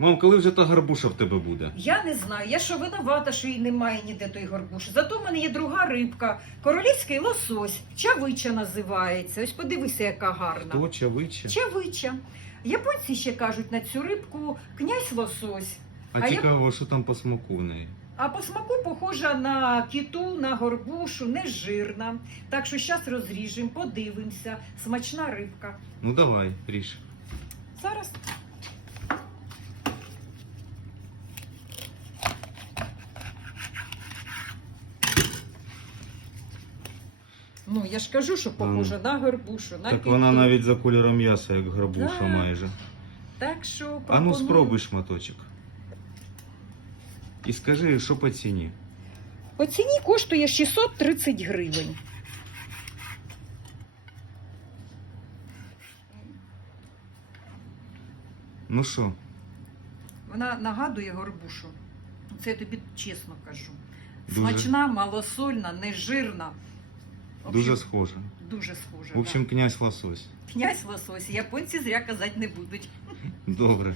Мам, коли вже та гарбуша в тебе буде? Я не знаю, я що винувата, що її немає ніде той горбуш. Зато в мене є друга рибка, королівський лосось, чавича називається. Ось подивися, яка гарна. Хто чавича? Чавича. Японці ще кажуть на цю рибку князь лосось. А, А я- цікаво, що там по смаку в неї. А по смаку похожа на кіту, на горбушу, не жирна. Так що зараз розріжемо, подивимося. Смачна рибка. Ну давай, ріж. Зараз. Ну, я ж кажу, що похожа на горбушу, на Так вона навіть за кольором м'яса, як гарбуша Да. майже. Так що А ну пропоную. спробуй шматочок. І скажи, що по ціні. По ціні коштує 630 гривень. Ну що, Вона нагадує горбушу. Це я тобі чесно кажу. Дуже. Смачна, малосольна, нежирна. Дуже схоже. Дуже схоже. В общем, да. князь лосось. князь лосось. Японці зря казати не будуть. Добре.